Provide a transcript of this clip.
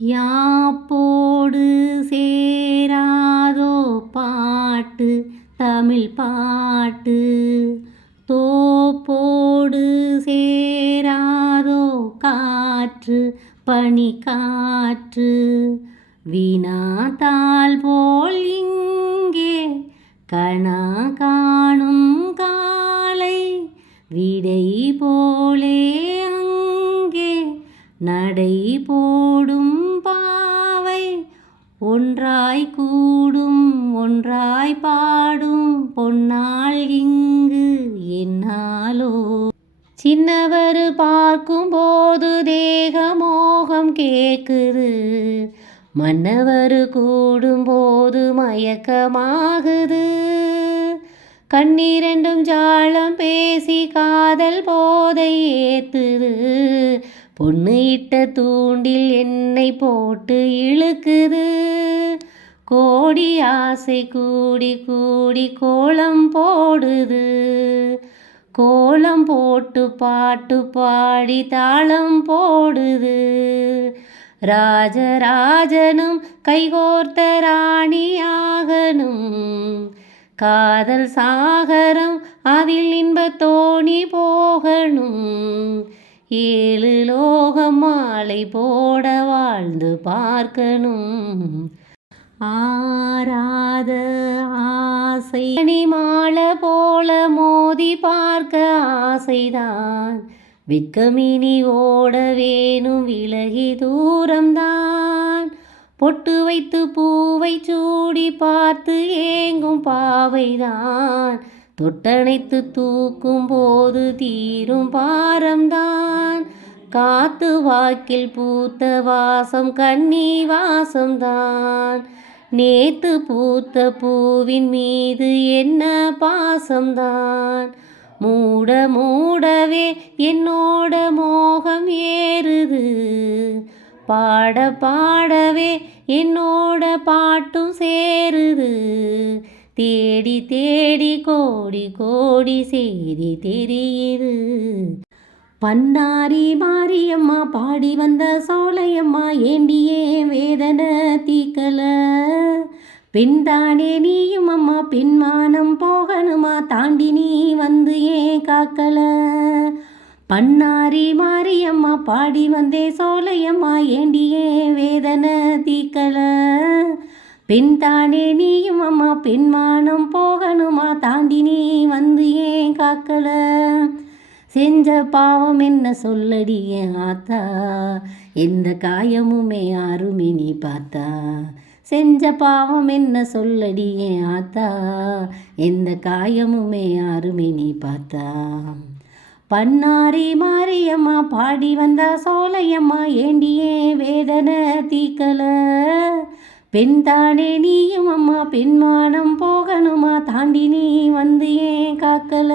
யாப்போடு சேராதோ பாட்டு தமிழ் பாட்டு. தோப்போடு சேராதோ காற்று பனி காற்று. வினாத்தால் போல் இங்கே கணா காணும் காலை விடை போலே அங்கே நடை போடும் ஒன்றாய் கூடும் ஒன்றாய் பாடும் பொன்னால் இங்கு என்னாலோ? சின்னவர் பார்க்கும்போது தேக மோகம் கேட்குது. மன்னவர் கூடும்போது மயக்கமாகுது. கண்ணீரெண்டும் ஜாலம் பேசி காதல் போதை ஏத்துது. பொண்ணு இட்ட தூண்டில் என்னை போட்டு இழுக்குது. கோடி ஆசை கூடி கூடி கோலம் போடுது. கோலம் போட்டு பாட்டு பாடி தாளம் போடுது. ராஜராஜனும் கைகோர்த்த ராணியாகனும் காதல் சாகரம் அதில் இன்ப தோணி போகணும். ஏழு லோகம் மாலை போட வாழ்ந்து பார்க்கணும். ஆராத ஆசை. மாலை போல மோதி பார்க்க ஆசைதான். விக்கமினி ஓட வேணும் விலகி தூரம்தான். பொட்டு வைத்து பூவை சூடி பார்த்து ஏங்கும் பாவைதான். தொட்டணைத்து தூக்கும் போது தீரும் பாரம்தான். காத்து வாக்கில் பூத்த வாசம் கண்ணி வாசம்தான். நேத்து பூத்த பூவின் மீது என்ன பாசம்தான்? மூட மூடவே என்னோட மோகம் ஏறுது. பாட பாடவே என்னோட பாட்டும் சேருது. தேடி தேடி கோடி கோடி செய்தி தெரியுது. பன்னாரி மா பாடி வந்த சோலையம்மா ஏண்டியே வேதனை தீக்கல. பெண்தானே நீயும் அம்மா பெண்மானம் போகணுமா? தாண்டி நீ வந்து ஏன் காக்கல? பன்னாரி மாரியம்மா பாடி வந்தே சோலையம்மா ஏண்டியே வேதனை தீக்கல. பெண் தானே நீயும் அம்மா பெண்மானம் போகணுமா? தாண்டி நீ வந்து ஏன் காக்கல? செஞ்ச பாவம் என்ன சொல்லடி ஆத்தா? எந்த காயமுமே யாருமே நீ பார்த்தா? செஞ்ச பாவம் என்ன சொல்லடி ஆத்தா? எந்த காயமுமே யாருமே நீ பார்த்தா? பன்னாரி மாரியம்மா பாடி வந்தா சோலையம்மா ஏண்டியே வேதனை தீக்கல. பெண் தானே நீயும் அம்மா பெண்மானம் போகணுமா? தாண்டி நீ வந்து ஏன் காக்கல?